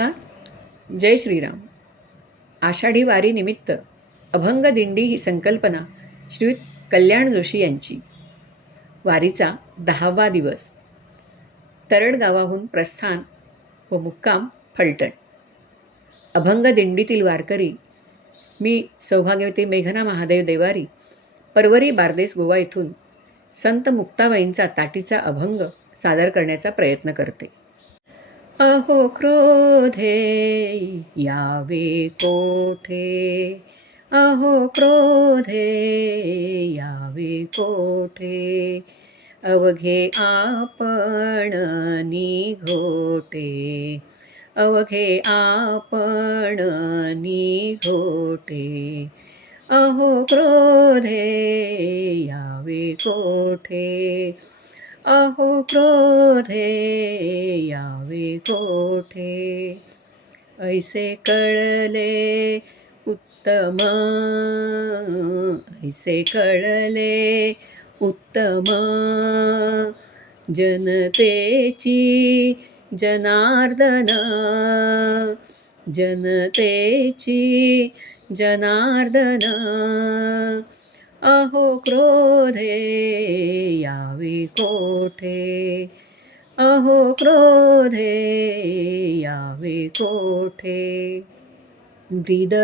नमस्कार. जय श्रीराम. आषाढी वारीनिमित्त अभंग दिंडी ही संकल्पना श्रीयुत कल्याण जोशी यांची. वारीचा 10वा दिवस. तरड गावाहून प्रस्थान व मुक्काम फलटण. अभंग दिंडीतील वारकरी मी सौभाग्यवती मेघना महादेव देवारी, परवरी बारदेस गोवा येथून संत मुक्ताबाईंचा ताटीचा अभंग सादर करण्याचा प्रयत्न करते. अहो क्रोधे यावे कोठे, अहो क्रोधे यावे कोठे, अवघे आपण निघोटे, अवघे आपण निघोटे, अहो क्रोधे यावे कोठे, अहो क्रोधे यावे कोठे. ऐसे कळले उत्तम, ऐसे कळले उत्तम, जनतेची जनार्दन, जनतेची जनार्दन, अहो क्रोधे यावे कोठे, अहो क्रोधे यावे कोठे. ब्रीद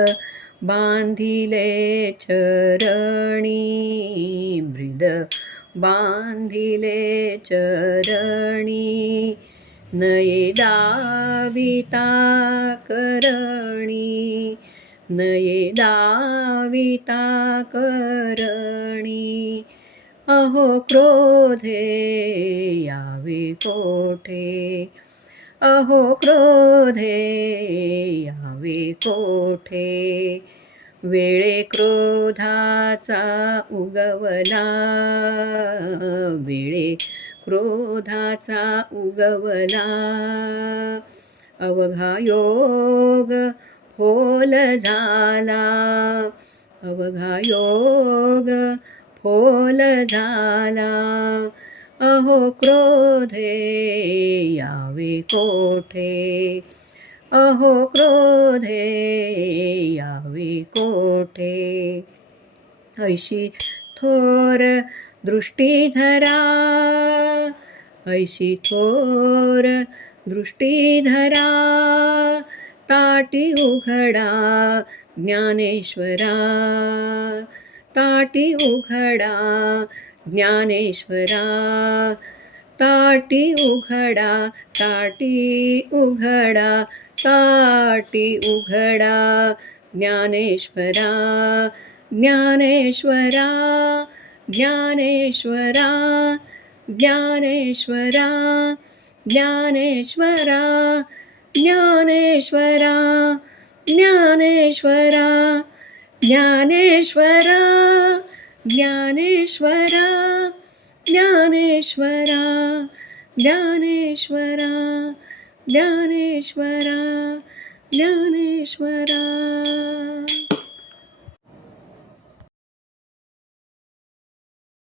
बांधिले चरणी, ब्रीद बांधिले चरणी, नये दाविता करणी, नये दाविता करणी, अहो क्रोधे यावे कोठे, अहो क्रोधे यावे कोठे. वेळे क्रोधाचा उगवला, वेळे क्रोधाचा उगवला, अवघा योग फोल झाला, अवघा योग फोल झाला, अहो क्रोधे यावे कोठे, अहो क्रोधे यावे कोठे. ऐशी थोर दृष्टी धरा, ऐशी थोर दृष्टी धरा, ताटी उघडा ज्ञानेश्वरा, ताटी उघडा ज्ञानेश्वरा, ताटी उघडा, ताटी उघडा, ताटी उघडा ज्ञानेश्वरा, ज्ञानेश्वरा, ज्ञानेश्वरा, ज्ञानेश्वरा, ज्ञानेश्वरा, ज्ञानेश्वरा, ज्ञानेश्वरा, ज्ञानेश्वरा, ज्ञानेश्वरा, ज्ञानेश्वरा, ज्ञानेश्वरा, ज्ञानेश्वरा, ज्ञानेश्वरा.